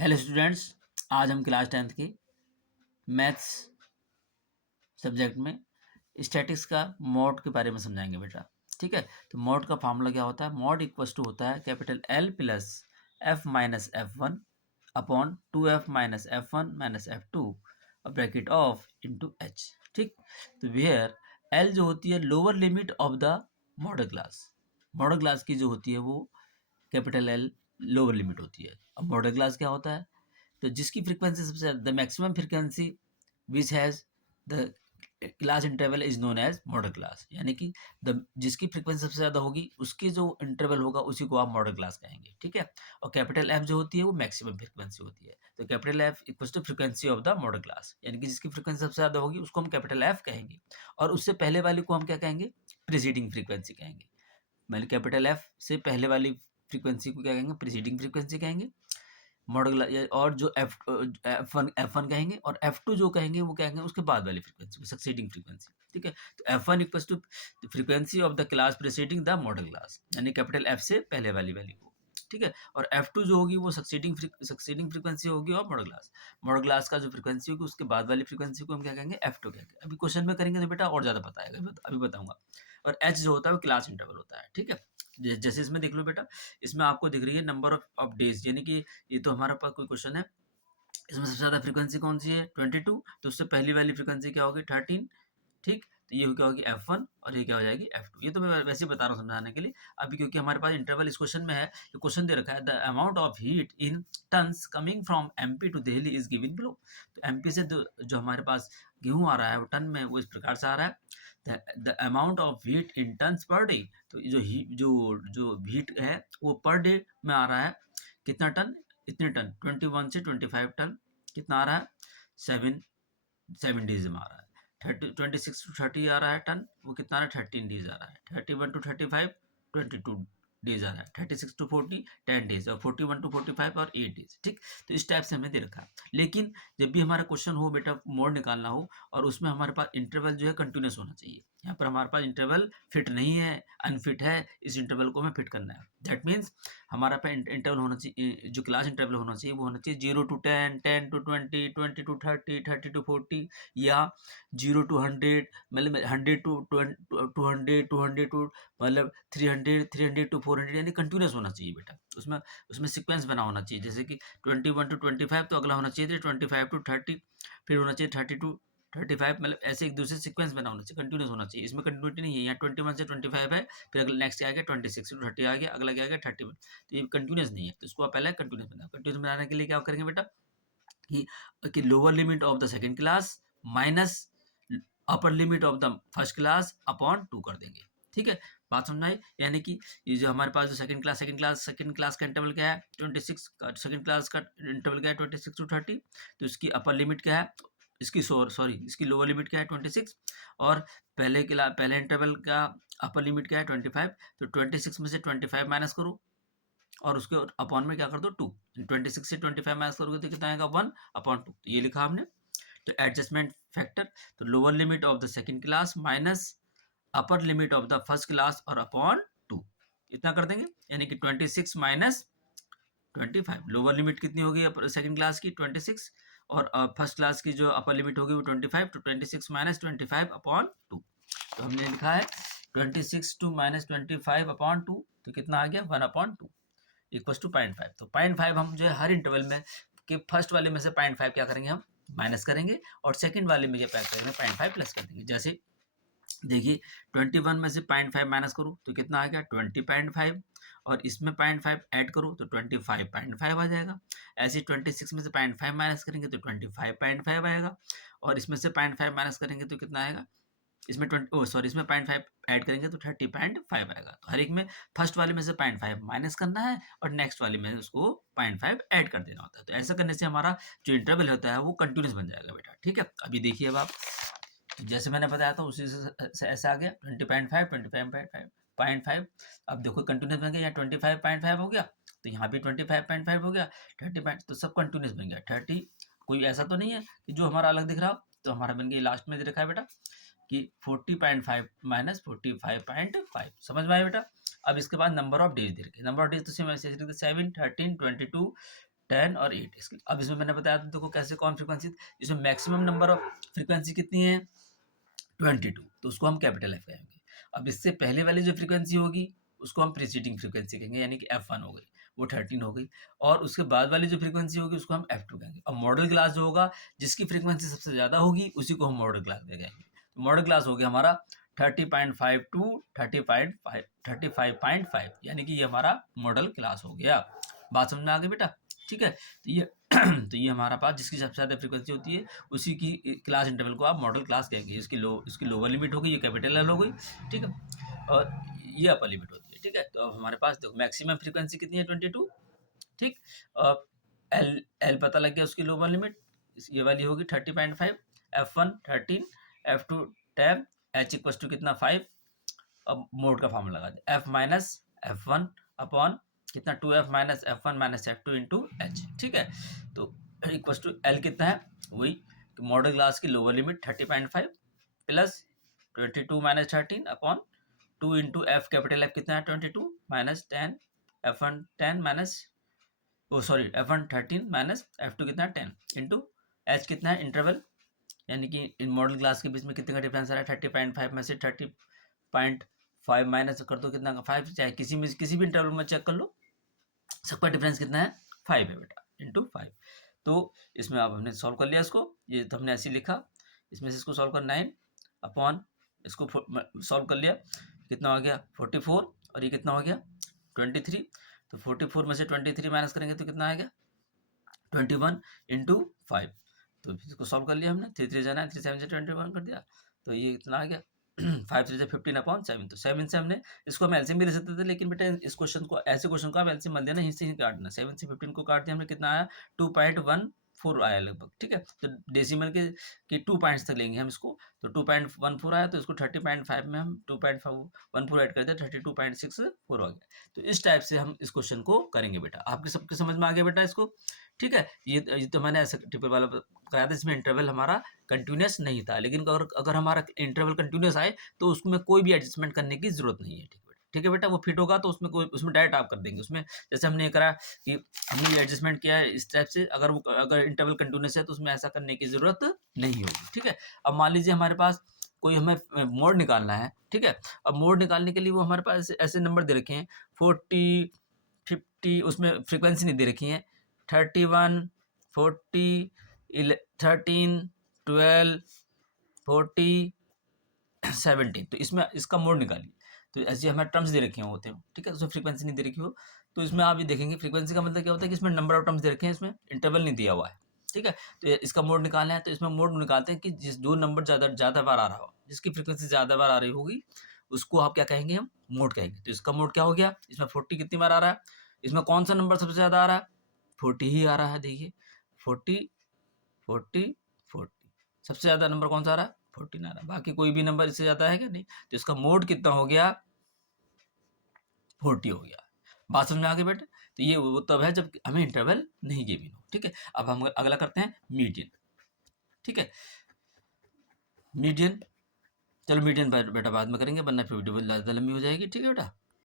Hello students, आज हम class 10th के मैथ्स सब्जेक्ट में स्टैटिक्स का मॉड के बारे में समझाएंगे बेटा। ठीक है, तो मॉड का फार्मूला क्या होता है? मॉड इक्वल्स टू होता है capital L plus F minus F one upon two F minus F one minus F two bracket of into H. ठीक, तो वेयर एल जो होती है lower limit of the model class. Model class की जो होती है वो कैपिटल एल लोअर लिमिट होती है। अब मॉडल क्लास क्या होता है? तो जिसकी फ्रीक्वेंसी सबसे ज़्यादा, the maximum frequency which has the class interval is known as model class, यानी कि द जिसकी फ्रीक्वेंसी सबसे ज़्यादा होगी उसकी जो इंटरवल होगा उसी को आप मॉडल क्लास कहेंगे। ठीक है, और कैपिटल एफ जो होती है वो मैक्सिमम फ्रीक्वेंसी होती है। तो capital F equals to frequency of the model class, यानी कि जिसकी फ्रीक्वेंसी सबसे ज़्यादा होगी उसको हम कैपिटल एफ कहेंगे, और उससे पहले वाली को हम क्या कहेंगे? प्रीसीडिंग फ्रीक्वेंसी कहेंगे। मतलब कैपिटल एफ से पहले वाली फ्रीक्वेंसी को क्या कहेंगे? प्रीसीडिंग फ्रीक्वेंसी कहेंगे। मॉडल और जो एफ वन कहेंगे, और एफ टू जो कहेंगे वो कहेंगे उसके बाद वाली फ्रीक्वेंसी, सक्सीडिंग फ्रीक्वेंसी। ठीक है, तो f one equals to frequency of the class preceding the model class, यानी कैपिटल एफ से पहले वाली वैल्यू को। ठीक है, और एफ टू जो होगी वो सक्सीडिंग फ्रीक्वेंसी होगी और मॉडल क्लास का जो फ्रीक्वेंसी होगी उसके बाद वाली फ्रीक्वेंसी को हम क्या कहेंगे? एफ टू कहेंगे। अभी क्वेश्चन में करेंगे तो बेटा और ज़्यादा पता आएगा, अभी बताऊंगा। और एच जो होता है वो क्लास इंटरवल होता है। ठीक है, जैसे इसमें देख लो बेटा, इसमें आपको दिख रही है नंबर ऑफ डेज, यानी कि ये तो हमारे पास कोई क्वेश्चन है। इसमें सबसे ज़्यादा फ्रीक्वेंसी कौन सी है? 22। तो उससे पहली वाली फ्रीक्वेंसी क्या होगी? 13। ठीक, तो ये क्या होगी? F1, और ये क्या हो जाएगी? F2। ये तो मैं वैसे ही बता रहा हूँ समझाने के लिए। अभी क्योंकि हमारे पास इंटरवल इस क्वेश्चन में है, ये क्वेश्चन दे रखा है the amount of heat in tons coming from MP to Delhi is given below. तो एमपी से जो हमारे पास गेहूं आ रहा है वो टन में, वो इस प्रकार से आ रहा है the amount of heat in tons per day. तो जो हीट है वो पर डे में आ रहा है कितना टन? इतने टन, 21 से 25 टन। कितना आ रहा है? 7 डेज में आ रहा है। 26 टू 30 आ रहा है टन, वो कितना आ रहा है? 13 डेज आ रहा है। 31 टू 35 22 डेज आ रहा है। 36 टू 40 10 डेज, और 41 टू 45 और 8 डेज। ठीक, तो इस टाइप से हमें दे रखा है। लेकिन जब भी हमारा क्वेश्चन हो बेटा, मोड निकालना हो, और उसमें हमारे पास इंटरवल जो है कंटिन्यूस होना चाहिए। यहाँ पर हमारे पास इंटरवल फिट नहीं है, अनफिट है, इस इंटरवल को हमें फिट करना है। दैट मीन्स हमारा पे इंटरवल होना चाहिए, जो क्लास इंटरवल होना चाहिए वो होना चाहिए 0 टू 10, 10 टू 20, 20 टू 30, 30 टू 40, या 0 टू 100, मतलब 100 टू 200, 200 टू मतलब 300, 300 टू 400, यानी कंटिन्यूस होना चाहिए बेटा। उसमें उसमें सीक्वेंस बना होना चाहिए, जैसे कि 21 टू 25 तो अगला होना चाहिए 25 टू 30, फिर होना चाहिए 30 टू 35, मतलब ऐसे एक दूसरे सीक्वेंस बना होना चाहिए, कंटिन्यूस होना चाहिए। इसमें कंटिन्यूटी नहीं है। यहाँ 21 से 25 है, फिर अगला नेक्स्ट आ गया 26 टू 30 आ गया, अगला क्या आ गया 31। तो ये कंटिन्यूस नहीं है, तो इसको आप पहले कंटिन्यूस बनाओ। कंटिन्यूस बनाने के लिए क्या करेंगे बेटा कि lower limit of the second class minus upper limit of the first class upon 2 कर देंगे। ठीक है, बात समझ में आई? यानी कि ये जो हमारे पास जो सेकंड क्लास का इंटरवल क्या है? 26 का। सेकंड क्लास का इंटरवल क्या है? 26 टू 30। तो इसकी अपर लिमिट क्या है? इसकी सॉरी इसकी लोअर लिमिट क्या है? 26। और पहले इंटरवल का अपर लिमिट क्या है? 25। तो 26 में से 25 माइनस करो, और उसके अपॉन में क्या कर दो? 2। 26 से 25 माइनस करोगे तो कितना आएगा? 1/2। तो ये लिखा हमने। तो एडजस्टमेंट फैक्टर, तो lower limit of the second class minus upper limit of the first class और अपॉन 2, इतना कर देंगे। यानी कि 26 माइनस 25। लोअर लिमिट कितनी होगी सेकंड क्लास की? 26, और फर्स्ट क्लास की जो अपर लिमिट होगी वो 25। तो 26 माइनस 25 अपॉन 2। तो हमने लिखा है 26 टू माइनस 25 अपॉन 2, तो कितना आ गया? 1/2 इक्वल टू 0.5। तो 0.5 हम जो है हर इंटरवल में कि फर्स्ट वाले में से 0.5 क्या करेंगे? हम माइनस करेंगे, और सेकंड वाले में क्या करेंगे? 0.5 प्लस कर देंगे। जैसे देखिए 21 में से 0.5 माइनस करूँ तो कितना आ गया? 20.5, और इसमें 0.5 ऐड करूँ तो 25.5 आ जाएगा। ऐसे ही 26 में से 0.5 माइनस करेंगे तो 25.5 आएगा, और इसमें से 0.5 माइनस करेंगे तो कितना आएगा? इसमें 0.5 ऐड करेंगे तो 30.5 आएगा। तो हर एक में फर्स्ट वाले में से 0.5 माइनस करना है, और नेक्स्ट वाले में उसको 0.5 ऐड कर देना होता है। तो ऐसा करने से हमारा जो इंटरवल होता है वो कंटिन्यूस बन जाएगा बेटा। ठीक है, अभी देखिए अब आप, जैसे मैंने बताया था उसी से ऐसा आ गया 20.5, 25.5। अब देखो कंटिन्यूस बन गया, यहाँ 25.5 हो गया, तो यहाँ भी 25.5 हो गया। 30, तो सब कंटिन्यूस बन गया। 30 कोई ऐसा तो नहीं है कि जो हमारा अलग दिख रहा हो। तो हमारा बन गया लास्ट में दे रखा है बेटा कि 40.5 माइनस 45.5। समझ में आया बेटा? अब इसके बाद नंबर ऑफ डेज दे रखे। नंबर ऑफ डेज तो सेम ऐसे 7, 13, 22, 10 और 8 इसके। अब इसमें मैंने बताया था देखो कैसे कौन फ्रीक्वेंसी, इसमें मैक्सिमम नंबर ऑफ फ्रीक्वेंसी कितनी है 22, तो उसको हम कैपिटल एफ कहेंगे। अब इससे पहले वाली जो फ्रीक्वेंसी होगी उसको हम प्रीसीडिंग फ्रीक्वेंसी कहेंगे, यानी कि F1 हो गई, वो 13 हो गई। और उसके बाद वाली जो फ्रीक्वेंसी होगी उसको हम F2 कहेंगे। अब मॉडल क्लास जो होगा जिसकी फ्रीक्वेंसी सबसे ज़्यादा होगी उसी को हम मॉडल क्लास कहेंगे। तो मॉडल क्लास हो गया हमारा 30.5 टू 35.5, यानी कि ये हमारा मॉडल क्लास हो गया। बात समझ में आ गई बेटा? ठीक है, तो ये तो ये हमारा पास जिसकी सबसे ज़्यादा फ्रीक्वेंसी होती है उसी की क्लास इंटरवल को आप मॉडल क्लास कहेंगे। इसकी लोअर लिमिट होगी, ये कैपिटल एल हो गई, ठीक है, और ये अपर लिमिट होती है, ठीक है। तो अब हमारे पास देखो मैक्सिमम फ्रीक्वेंसी कितनी है 22, ठीक। अब एल एल पता लग गया, उसकी लोअर लिमिट ये वाली होगी 30.5, F1 13, F2 10, H equal to कितना 5। अब मोड का फॉर्मूला लगा दे, F माइनस F1 अपॉन कितना 2F minus F1 minus F2 into H, ठीक है। तो इक्वल टू L कितना है, वही मॉडल क्लास की lower limit 30.5 plus 22 minus 13 upon 2 into F capital F कितना है 22 minus 10 F1 10 minus F1 13 minus F2 कितना है 10 इंटू H कितना है इंटरवल, यानी कि इन मॉडल क्लास के बीच में कितने का डिफरेंस आ रहा है 30.5 में से 30.5 माइनस कर दो कितना का 5, चाहे किसी भी इंटरवल में चेक कर लो, सबका डिफरेंस कितना है 5 है बेटा, इंटू 5। तो इसमें अब हमने सॉल्व कर लिया इसको, ये तो हमने ऐसे लिखा, इसमें से इसको सॉल्व कर 9 अपॉन इसको सॉल्व कर लिया, कितना हो गया 44 और ये कितना हो गया 23। तो 44 में से 23 माइनस करेंगे तो कितना आएगा 21 इंटू 5। तो इसको सॉल्व कर लिया हमने, 3 3 जाना 3 7 से 21 कर दिया, तो ये कितना आ गया 5 3 से 15 अपॉन 7। तो 7 से हमने इसको हम एलसीएम भी ले सकते थे, लेकिन बेटा इस क्वेश्चन को ऐसे क्वेश्चन को आप एलसीएम मत देना, इससे ही काट देना। 7 से 15 को काट दिया हमने, कितना आया 2.14 आया लगभग, ठीक है। तो डेसिमल के 2 पॉइंट्स तक लेंगे हम इसको, तो 2.14 आया, तो इसको 30.5 में हम 2.14 ऐड कर दिया 32.64 आ गया। तो इस टाइप से हम इस क्वेश्चन को करेंगे बेटा। आपके सबके समझ में आ गया बेटा इसको? ठीक है, ये तो मैंने ऐसा ट्रिपल वाला कराया था, इसमें इंटरवल हमारा कंटिन्यूस नहीं था, लेकिन अगर हमारा इंटरवल कंटिन्यूस आए तो उसमें कोई भी एडजस्टमेंट करने की जरूरत नहीं है, ठीक है बेटा। वो फिट होगा तो उसमें डायरेक्ट आप कर देंगे। उसमें जैसे हमने ये करा कि हमने ये एडजस्टमेंट किया है इस टाइप से, अगर इंटरवल कंटिन्यूस है तो उसमें ऐसा करने की जरूरत नहीं होगी, ठीक है। अब मान लीजिए हमारे पास कोई हमें मोड निकालना है, ठीक है। अब मोड निकालने के लिए वो हमारे पास ऐसे नंबर दे रखे हैं 40 50, उसमें फ्रिक्वेंसी नहीं दे रखी है 31 40 13 12 40 17। तो इसमें इसका मोड निकालिए। तो ऐसे हमारे टर्म्स दे रखे होते हैं, ठीक है। उसमें फ्रीक्वेंसी नहीं दे रखी हो तो इसमें आप ये देखेंगे फ्रीक्वेंसी का मतलब क्या होता है कि इसमें नंबर ऑफ टर्म्स दे रखे हैं, इसमें इंटरवल नहीं दिया हुआ है, ठीक है। तो इसका मोड निकालना है, तो इसमें मोड निकालते हैं कि जो नंबर ज़्यादा बार आ रहा हो, जिसकी फ्रीक्वेंसी ज़्यादा बार आ रही होगी उसको आप क्या कहेंगे, हम मोड कहेंगे। तो इसका मोड क्या हो गया, इसमें 40 कितनी बार आ रहा है, इसमें कौन सा नंबर सबसे ज़्यादा आ रहा है 40 ही आ रहा है, देखिए 40 40 40 सबसे ज़्यादा नंबर कौन सा आ रहा है 14 आ रहा है, बाकी कोई भी नंबर इससे ज़्यादा है क्या, नहीं। तो इसका मोड कितना हो गया 40 हो गया। बात समझ में आ गई बेटे? तो ये वो तब है जब हमें इंटरवल नहीं गिवन हो, ठीक है। अब हम अगला करते हैं मीडियन, ठीक है। मीडियन, चलो मीडियन बेटा बाद में करेंगे, वरना फिर वीडियो ज़्यादा लंबी हो जाएगी, ठीक है बेटा।